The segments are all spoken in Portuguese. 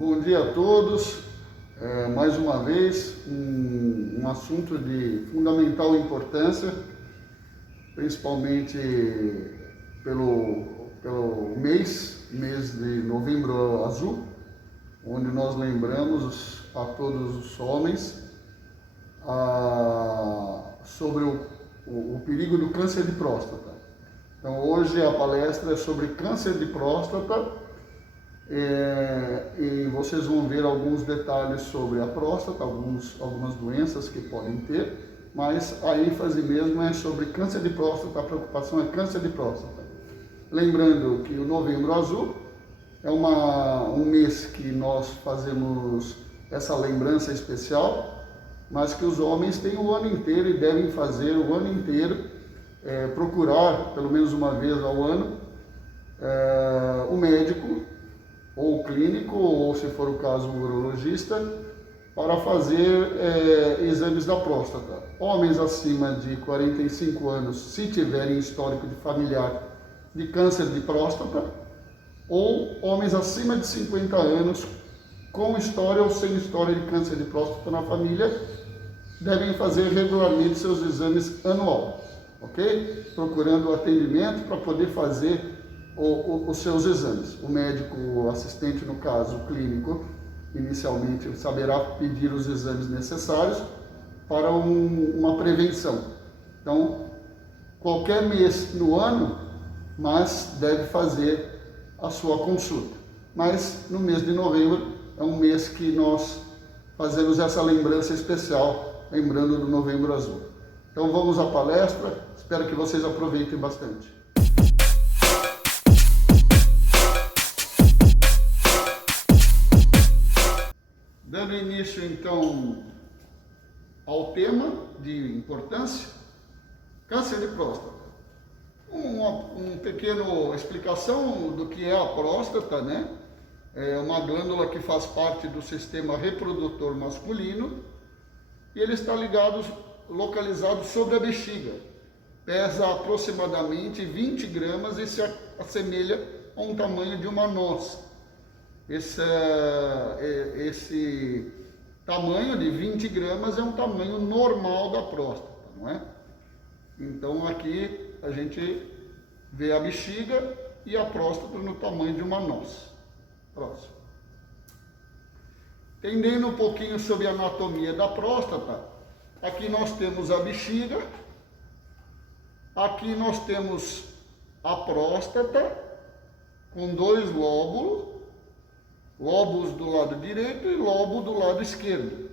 Bom dia a todos. Mais uma vez, um assunto de fundamental importância, principalmente pelo mês de Novembro Azul, onde nós lembramos a todos os homens sobre o perigo do câncer de próstata. Então, hoje a palestra é sobre câncer de próstata. E vocês vão ver alguns detalhes sobre a próstata, algumas doenças que podem ter, mas a ênfase mesmo é sobre câncer de próstata, a preocupação é câncer de próstata. Lembrando que o Novembro Azul é um mês que nós fazemos essa lembrança especial, mas que os homens têm o ano inteiro e devem fazer o ano inteiro, procurar pelo menos uma vez ao ano o médico, ou clínico, ou se for o caso, um urologista, para fazer exames da próstata. Homens acima de 45 anos, se tiverem histórico de familiar de câncer de próstata, ou homens acima de 50 anos, com história ou sem história de câncer de próstata na família, devem fazer regularmente seus exames anual, ok? Procurando atendimento para poder fazer os seus exames. O médico assistente, no caso clínico, inicialmente saberá pedir os exames necessários para uma prevenção. Então, qualquer mês no ano, mas deve fazer a sua consulta. Mas no mês de novembro é um mês que nós fazemos essa lembrança especial, lembrando do Novembro Azul. Então vamos à palestra, espero que vocês aproveitem bastante. Dando início, então, ao tema de importância, câncer de próstata. Uma pequena explicação do que é a próstata, né? É uma glândula que faz parte do sistema reprodutor masculino e ele está localizado sobre a bexiga. Pesa aproximadamente 20 gramas e se assemelha a um tamanho de uma noz. Esse tamanho de 20 gramas é um tamanho normal da próstata, não é? Então aqui a gente vê a bexiga e a próstata no tamanho de uma noz. Próximo. Entendendo um pouquinho sobre a anatomia da próstata, aqui nós temos a bexiga, aqui nós temos a próstata com dois lóbulos do lado direito e lobo do lado esquerdo,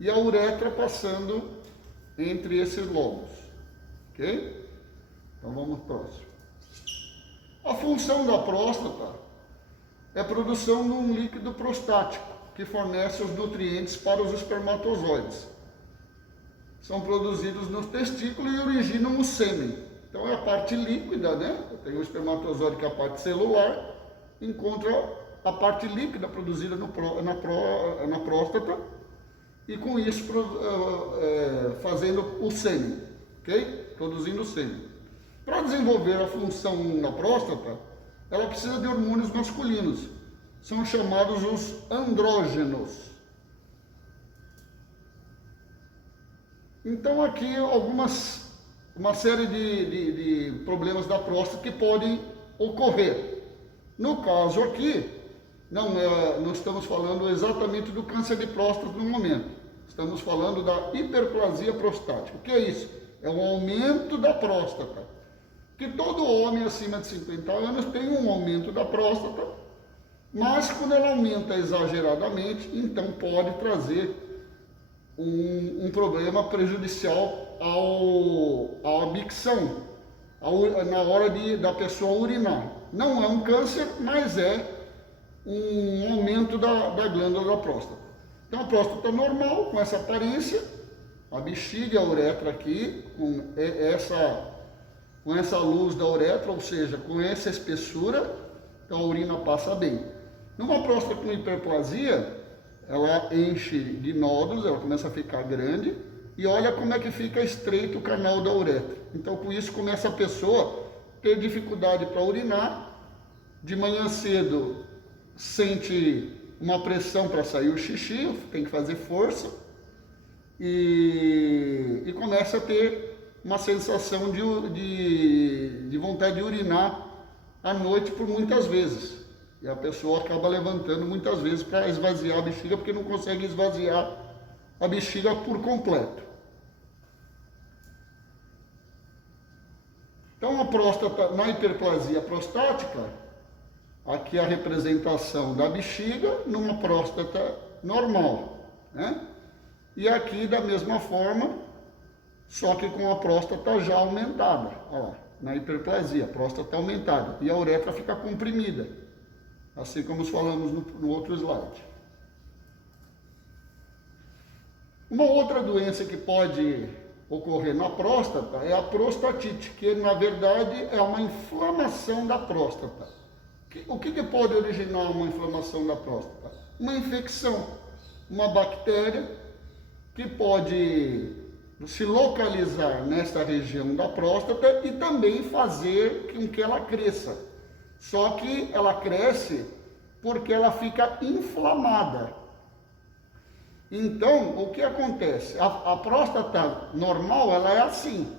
e a uretra passando entre esses lobos, ok? Então vamos ao próximo. A função da próstata é a produção de um líquido prostático que fornece os nutrientes para os espermatozoides. São produzidos nos testículos e originam o sêmen. Então é a parte líquida, né? Tem o espermatozoide, que é a parte celular, encontra a parte líquida produzida na próstata e com isso fazendo o sêmen, ok? Produzindo o sêmen. Para desenvolver a função da próstata, ela precisa de hormônios masculinos, são chamados os andrógenos. Então aqui uma série de problemas da próstata que podem ocorrer. No caso aqui, não estamos falando exatamente do câncer de próstata no momento. Estamos falando da hiperplasia prostática. O que é isso? É um aumento da próstata. Que todo homem acima de 50 anos tem um aumento da próstata, mas quando ela aumenta exageradamente, então pode trazer um problema prejudicial à micção, na hora da pessoa urinar. Não é um câncer, mas é um aumento da glândula da próstata. Então a próstata normal, com essa aparência, a bexiga e a uretra aqui, com essa luz da uretra, ou seja, com essa espessura, então a urina passa bem. Numa próstata com hiperplasia, ela enche de nódulos, ela começa a ficar grande, e olha como é que fica estreito o canal da uretra. Então com isso começa a pessoa a ter dificuldade para urinar, de manhã cedo sente uma pressão para sair o xixi, tem que fazer força, e começa a ter uma sensação de vontade de urinar à noite por muitas vezes. E a pessoa acaba levantando muitas vezes para esvaziar a bexiga, porque não consegue esvaziar a bexiga por completo. Então a próstata, na hiperplasia prostática, aqui a representação da bexiga numa próstata normal, né? E aqui da mesma forma, só que com a próstata já aumentada, olha lá, na hiperplasia, a próstata aumentada, e a uretra fica comprimida, assim como falamos no outro slide. Uma outra doença que pode ocorrer na próstata é a prostatite, que na verdade é uma inflamação da próstata. O que pode originar uma inflamação da próstata? Uma infecção, uma bactéria que pode se localizar nessa região da próstata e também fazer com que ela cresça. Só que ela cresce porque ela fica inflamada. Então, o que acontece? A próstata normal, ela é assim.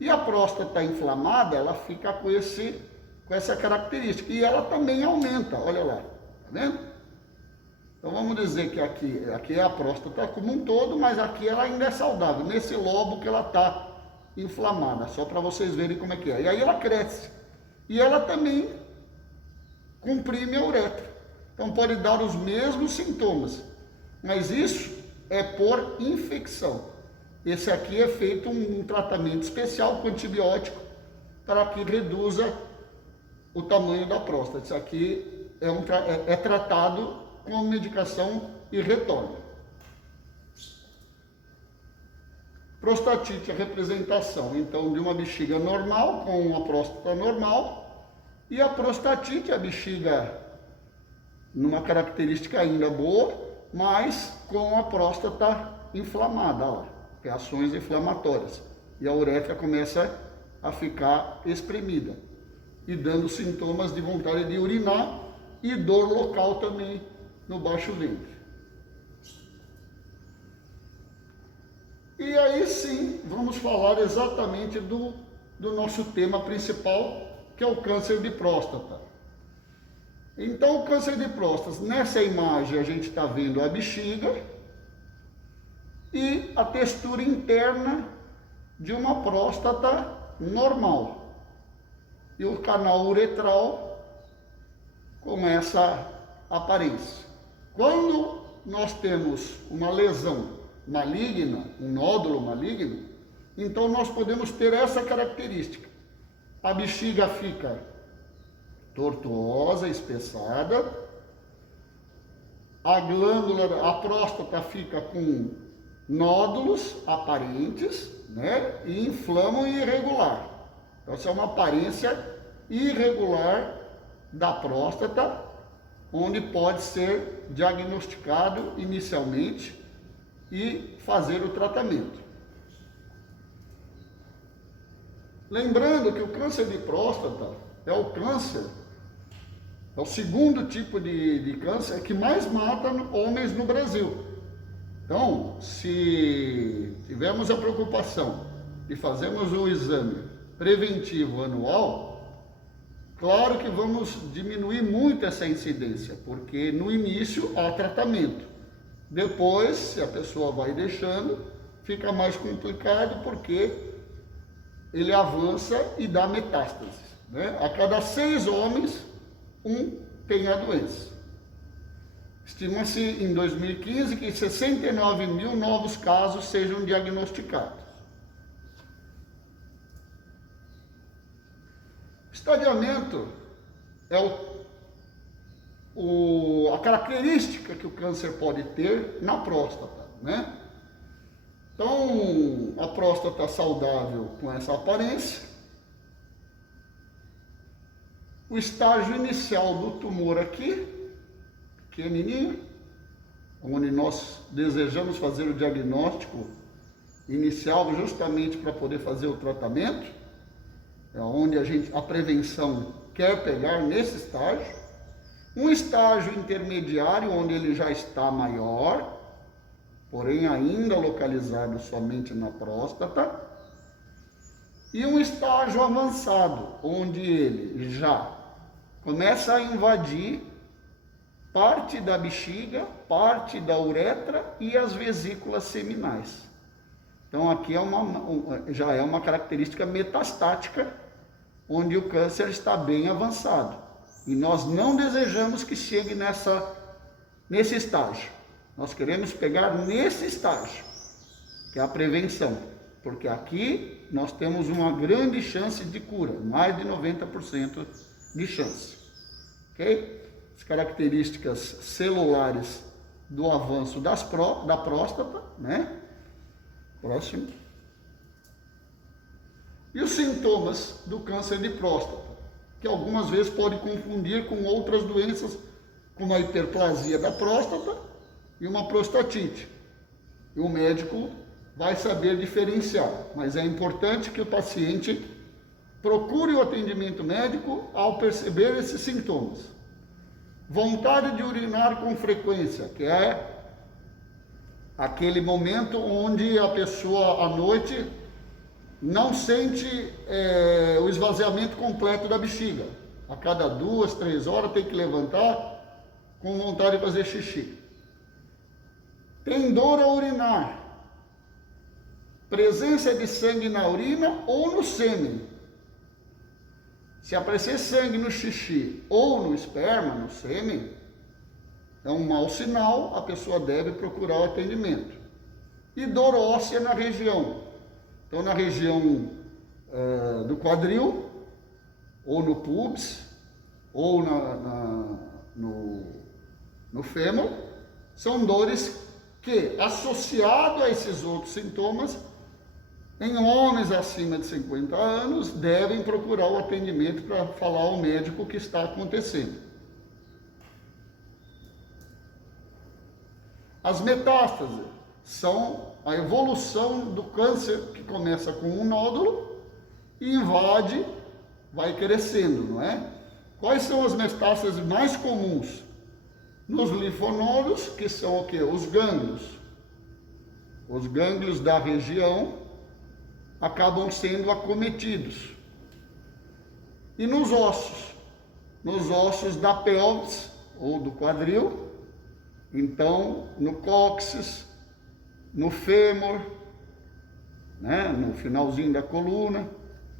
E a próstata inflamada, ela fica com essa característica. E ela também aumenta, olha lá, tá vendo? Então vamos dizer que aqui é a próstata como um todo, mas aqui ela ainda é saudável, nesse lobo que ela está inflamada, só para vocês verem como é que é. E aí ela cresce. E ela também comprime a uretra. Então pode dar os mesmos sintomas, mas isso é por infecção. Esse aqui é feito um tratamento especial com antibiótico para que reduza o tamanho da próstata. Isso aqui é tratado com medicação e retorno. Prostatite é a representação, então, de uma bexiga normal com uma próstata normal, e a prostatite, a bexiga numa característica ainda boa, mas com a próstata inflamada, ó, reações inflamatórias, e a uretra começa a ficar espremida e dando sintomas de vontade de urinar e dor local também no baixo ventre. E aí sim, vamos falar exatamente do nosso tema principal, que é o câncer de próstata. Então, o câncer de próstata, nessa imagem a gente está vendo a bexiga e a textura interna de uma próstata normal. E o canal uretral com essa aparência. Quando nós temos uma lesão maligna, um nódulo maligno, então nós podemos ter essa característica. A bexiga fica tortuosa, espessada, a próstata fica com nódulos aparentes, né, e inflamam e irregular. Então, essa é uma aparência irregular da próstata, onde pode ser diagnosticado inicialmente e fazer o tratamento. Lembrando que o câncer de próstata é o segundo tipo de câncer que mais mata homens no Brasil. Então, se tivermos a preocupação de fazermos um exame preventivo anual, claro que vamos diminuir muito essa incidência, porque no início há tratamento. Depois, se a pessoa vai deixando, fica mais complicado, porque ele avança e dá metástase, né? A cada 6 homens, um tem a doença. Estima-se em 2015 que 69 mil novos casos sejam diagnosticados. Estadiamento é a característica que o câncer pode ter na próstata, né? Então, a próstata saudável com essa aparência. O estágio inicial do tumor aqui, pequenininho, onde nós desejamos fazer o diagnóstico inicial justamente para poder fazer o tratamento, é onde a prevenção quer pegar nesse estágio. Um estágio intermediário, onde ele já está maior, porém ainda localizado somente na próstata, e um estágio avançado, onde ele já começa a invadir parte da bexiga, parte da uretra e as vesículas seminais. Então aqui já é uma característica metastática, onde o câncer está bem avançado. E nós não desejamos que chegue nesse estágio. Nós queremos pegar nesse estágio, que é a prevenção. Porque aqui nós temos uma grande chance de cura, mais de 90% de chance. Ok? As características celulares do avanço da próstata, né? Próximo. E os sintomas do câncer de próstata, que algumas vezes pode confundir com outras doenças, como a hiperplasia da próstata e uma prostatite. E o médico vai saber diferenciar, mas é importante que o paciente procure o atendimento médico ao perceber esses sintomas. Vontade de urinar com frequência, que é aquele momento onde a pessoa à noite não sente o esvaziamento completo da bexiga. A cada 2, 3 horas tem que levantar com vontade de fazer xixi. Tem dor a urinar. Presença de sangue na urina ou no sêmen. Se aparecer sangue no xixi ou no esperma, no sêmen, é um mau sinal, a pessoa deve procurar o atendimento. E dor óssea na região. Então, na região do quadril, ou no pubis, ou no fêmur, são dores que, associado a esses outros sintomas, em homens acima de 50 anos, devem procurar o atendimento para falar ao médico o que está acontecendo. As metástases são a evolução do câncer, que começa com um nódulo e invade, vai crescendo, não é? Quais são as metástases mais comuns? Nos linfonodos, que são o quê? Os gânglios. Os gânglios da região acabam sendo acometidos. E nos ossos da pelvis ou do quadril, então no cóccix, no fêmur, né, no finalzinho da coluna.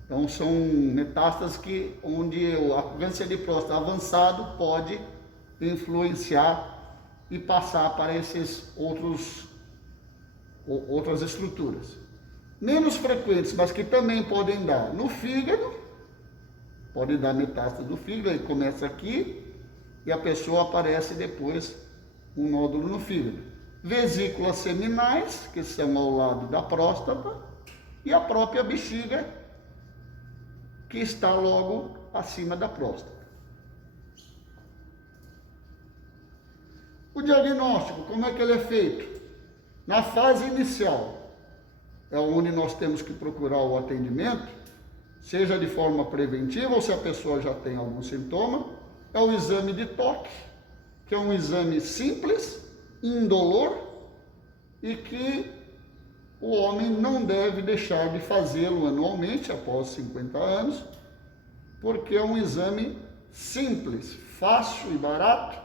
Então são metástases onde o câncer de próstata avançado pode influenciar e passar para esses outras estruturas. Menos frequentes, mas que também podem dar no fígado, pode dar metástase do fígado, aí começa aqui e a pessoa aparece depois um nódulo no fígado. Vesículas seminais, que são ao lado da próstata, e a própria bexiga, que está logo acima da próstata. O diagnóstico, como é que ele é feito? Na fase inicial, é onde nós temos que procurar o atendimento, seja de forma preventiva ou se a pessoa já tem algum sintoma, é o exame de toque, que é um exame simples, indolor, e que o homem não deve deixar de fazê-lo anualmente, após 50 anos, porque é um exame simples, fácil e barato,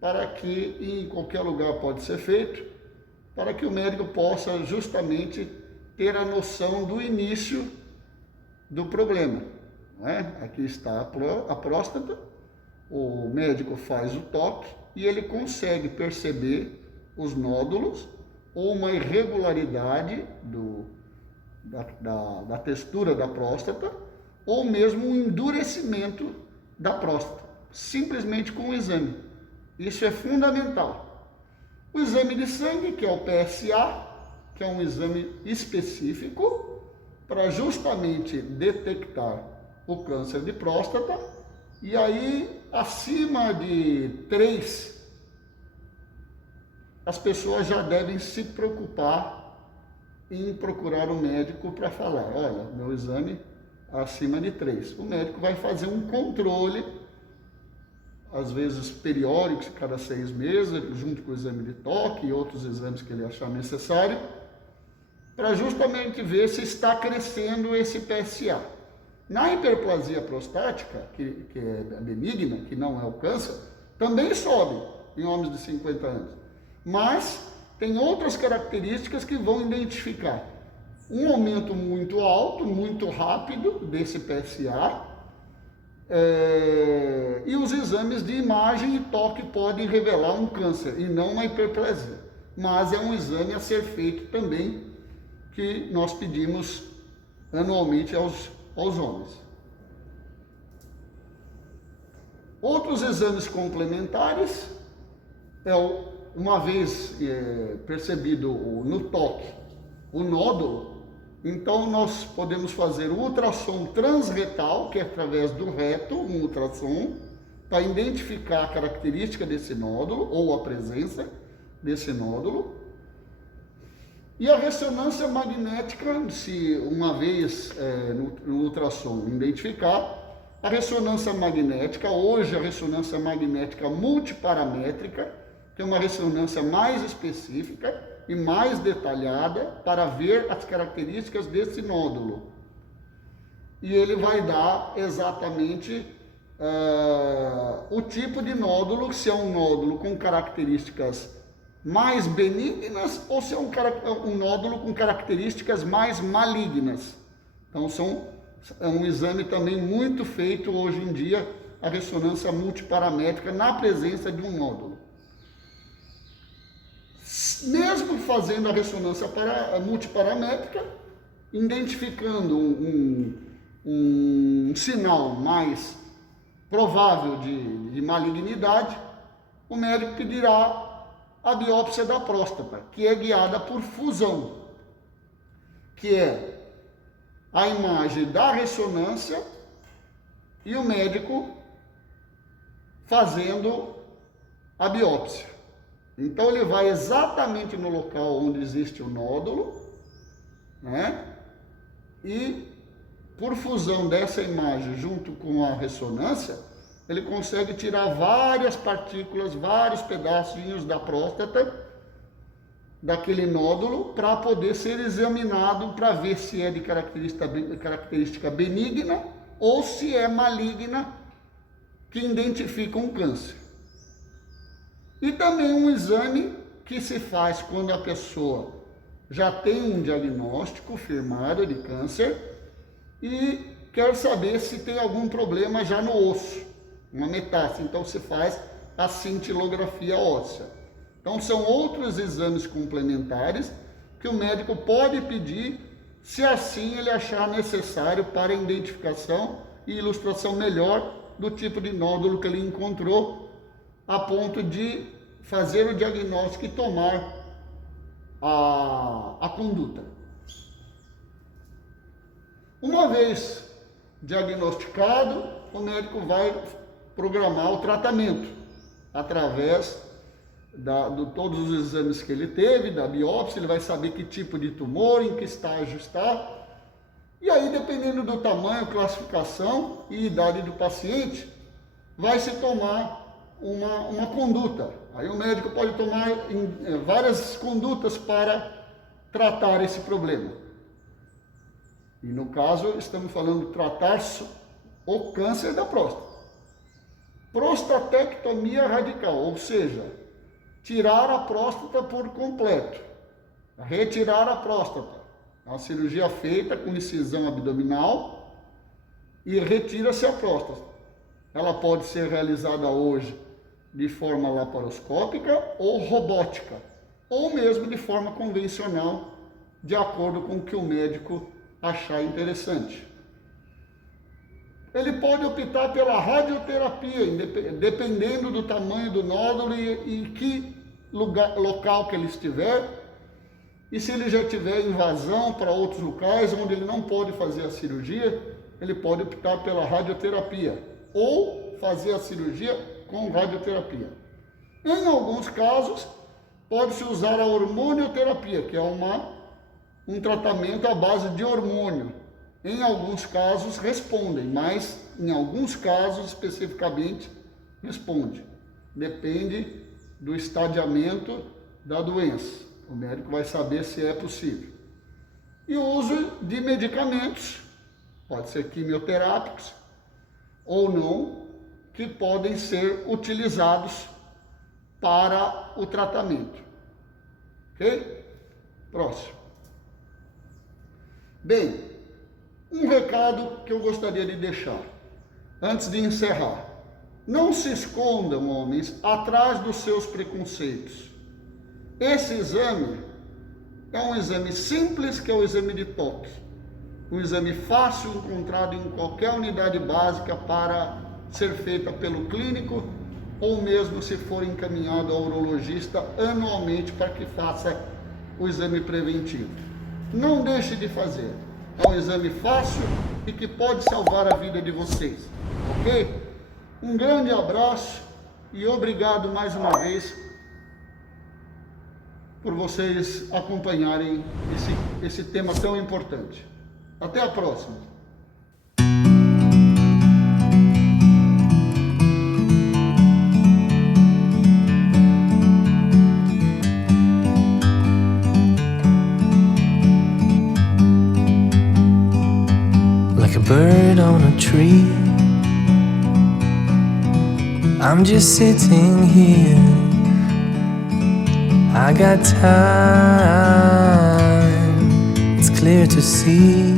para que em qualquer lugar pode ser feito, para que o médico possa justamente ter a noção do início do problema. Não é? Aqui está a próstata, o médico faz o toque e ele consegue perceber os nódulos ou uma irregularidade da textura da próstata, ou mesmo um endurecimento da próstata, simplesmente com o exame. Isso é fundamental. O exame de sangue, que é o PSA, que é um exame específico para justamente detectar o câncer de próstata, e aí acima de 3, as pessoas já devem se preocupar em procurar o médico para falar, olha, meu exame acima de 3. O médico vai fazer um controle às vezes periódicos, cada 6 meses, junto com o exame de toque e outros exames que ele achar necessário, para justamente ver se está crescendo esse PSA. Na hiperplasia prostática, que é benigna, que não é o câncer, também sobe em homens de 50 anos. Mas tem outras características que vão identificar um aumento muito alto, muito rápido desse PSA, e os exames de imagem e toque podem revelar um câncer e não uma hiperplasia. Mas é um exame a ser feito também, que nós pedimos anualmente aos homens. Outros exames complementares, uma vez percebido no toque o nódulo, então nós podemos fazer o ultrassom transretal, que é através do reto, um ultrassom, para identificar a característica desse nódulo ou a presença desse nódulo. E a ressonância magnética, se uma vez no ultrassom identificar, a ressonância magnética, hoje a ressonância magnética multiparamétrica, que é uma ressonância mais específica e mais detalhada para ver as características desse nódulo. E ele vai dar exatamente o tipo de nódulo, se é um nódulo com características mais benignas ou se é um nódulo com características mais malignas. Então é um exame também muito feito hoje em dia, a ressonância multiparamétrica na presença de um nódulo. Mesmo fazendo a ressonância multiparamétrica, identificando um sinal mais provável de malignidade, o médico pedirá a biópsia da próstata, que é guiada por fusão, que é a imagem da ressonância e o médico fazendo a biópsia. Então ele vai exatamente no local onde existe o nódulo, né? E por fusão dessa imagem junto com a ressonância, ele consegue tirar várias partículas, vários pedacinhos da próstata, daquele nódulo, para poder ser examinado para ver se é de característica benigna ou se é maligna, que identifica um câncer. E também um exame que se faz quando a pessoa já tem um diagnóstico firmado de câncer e quer saber se tem algum problema já no osso, uma metástase. Então se faz a cintilografia óssea. Então são outros exames complementares que o médico pode pedir, se assim ele achar necessário para a identificação e ilustração melhor do tipo de nódulo que ele encontrou, a ponto de fazer o diagnóstico e tomar a conduta. Uma vez diagnosticado, o médico vai programar o tratamento através de todos os exames que ele teve, da biópsia. Ele vai saber que tipo de tumor, em que estágio está, e aí, dependendo do tamanho, classificação e idade do paciente, vai se tomar uma conduta. Aí o médico pode tomar várias condutas para tratar esse problema. E no caso, estamos falando de tratar o câncer da próstata. Prostatectomia radical, ou seja, tirar a próstata por completo, retirar a próstata. É uma cirurgia feita com incisão abdominal e retira-se a próstata. Ela pode ser realizada hoje de forma laparoscópica ou robótica, ou mesmo de forma convencional, de acordo com o que o médico achar interessante. Ele pode optar pela radioterapia, dependendo do tamanho do nódulo e que local que ele estiver, e se ele já tiver invasão para outros locais onde ele não pode fazer a cirurgia, ele pode optar pela radioterapia, ou fazer a cirurgia com radioterapia. Em alguns casos, pode-se usar a hormonioterapia, que é um tratamento à base de hormônio. Em alguns casos respondem, mas em alguns casos especificamente Responde. Depende do estadiamento da doença. O médico vai saber se é possível. E o uso de medicamentos, pode ser quimioterápicos ou não, que podem ser utilizados para o tratamento. Ok? Próximo. Bem, um recado que eu gostaria de deixar, antes de encerrar. Não se escondam, homens, atrás dos seus preconceitos. Esse exame é um exame simples, que é o exame de toque. Um exame fácil, encontrado em qualquer unidade básica para ser feita pelo clínico, ou mesmo se for encaminhado ao urologista anualmente para que faça o exame preventivo. Não deixe de fazer. É um exame fácil e que pode salvar a vida de vocês. Ok? Um grande abraço e obrigado mais uma vez por vocês acompanharem esse tema tão importante. Até a próxima! Like a bird on a tree, I'm just sitting here. I got time, it's clear to see.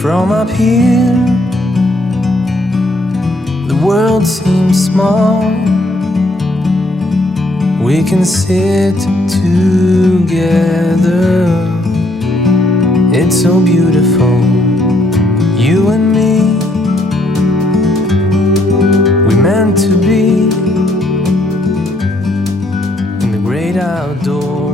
From up here, the world seems small. We can sit together. It's so beautiful, you and me. We meant to be in the great outdoors.